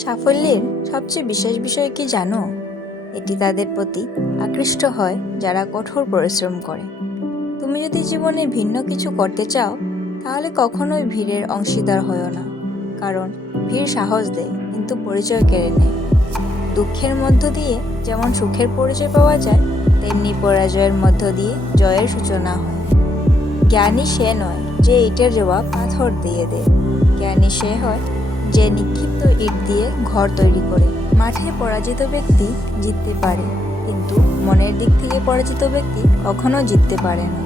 সাফল্যের সবচেয়ে বিশেষ বিষয় কি জানো? এটি তাদের প্রতি আকৃষ্ট হয় যারা কঠোর পরিশ্রম করে। তুমি যদি জীবনে ভিন্ন কিছু করতে চাও, তাহলে কখনোই ভিড়ের অংশীদার হও না। কারণ ভিড় সাহস দেয়, কিন্তু পরিচয় কেড়ে নেয়। দুঃখের মধ্য দিয়ে যেমন সুখের পরিচয় পাওয়া যায়, তেমনি পরাজয়ের মধ্য দিয়ে জয়ের সূচনা হয়। জ্ঞানী সে নয় যে ইটের জবাব পাথর দিয়ে দেয়। জ্ঞানী সে হয় যে নিক্ষিপ্ত ইট দিয়ে ঘর তৈরি করে। মাঠে পরাজিত ব্যক্তি জিততে পারে, কিন্তু মনের দিক থেকে পরাজিত ব্যক্তি কখনো জিততে পারে না।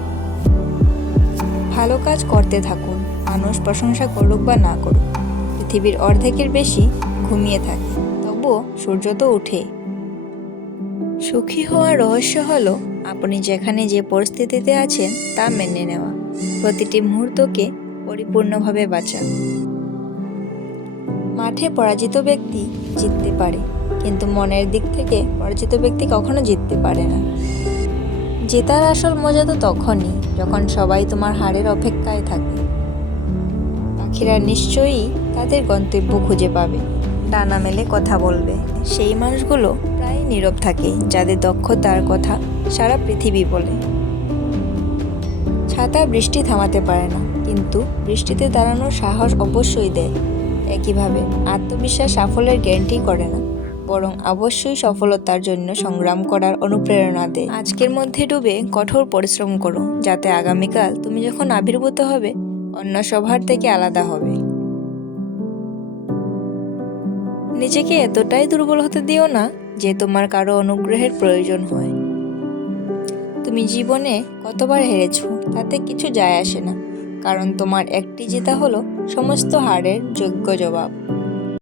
ভালো কাজ করতে থাকুন, মানুষ প্রশংসা করুক বা না করুক। পৃথিবীর অর্ধেকের বেশি ঘুমিয়ে থাকে, তবুও সূর্য তো ওঠে। সুখী হওয়ার রহস্য হলো আপনি যেখানে যে পরিস্থিতিতে আছেন তা মেনে নেওয়া, প্রতিটি মুহূর্তকে পরিপূর্ণভাবে বাঁচা। মাঠে পরাজিত ব্যক্তি জিততে পারে, কিন্তু মনের দিক থেকে পরাজিত ব্যক্তি কখনো জিততে পারে না। জেতার আসল মজা তো তখনই যখন সবাই তোমার হারের অপেক্ষায় থাকে। পাখিরা নিশ্চয়ই তাদের গন্তব্য খুঁজে পাবে, ডানা মেলে কথা বলবে। সেই মানুষগুলো প্রায় নীরব থাকে যাদের দক্ষতার কথা সারা পৃথিবী বলে। ছাতা বৃষ্টি থামাতে পারে না, কিন্তু বৃষ্টিতে দাঁড়ানোর সাহস অবশ্যই দেয়। একইভাবে আত্মবিশ্বাস সাফল্যের গ্যারান্টি করে না, বরং অবশ্যই সফলতার জন্য সংগ্রাম করার অনুপ্রেরণা দেয়। আজকের মধ্যে ডুবে কঠোর পরিশ্রম করো, যাতে আগামীকাল তুমি যখন আবির্ভূত হবে অন্য সবার থেকে আলাদা হবে। নিজেকে এতটাই দুর্বল হতে দিও না যে তোমার কারো অনুগ্রহের প্রয়োজন হয়। তুমি জীবনে কতবার হেরেছো তাতে কিছু যায় আসে না, কারণ তোমার একটি জেতা হলো সমস্ত হারের যোগ্য জবাব।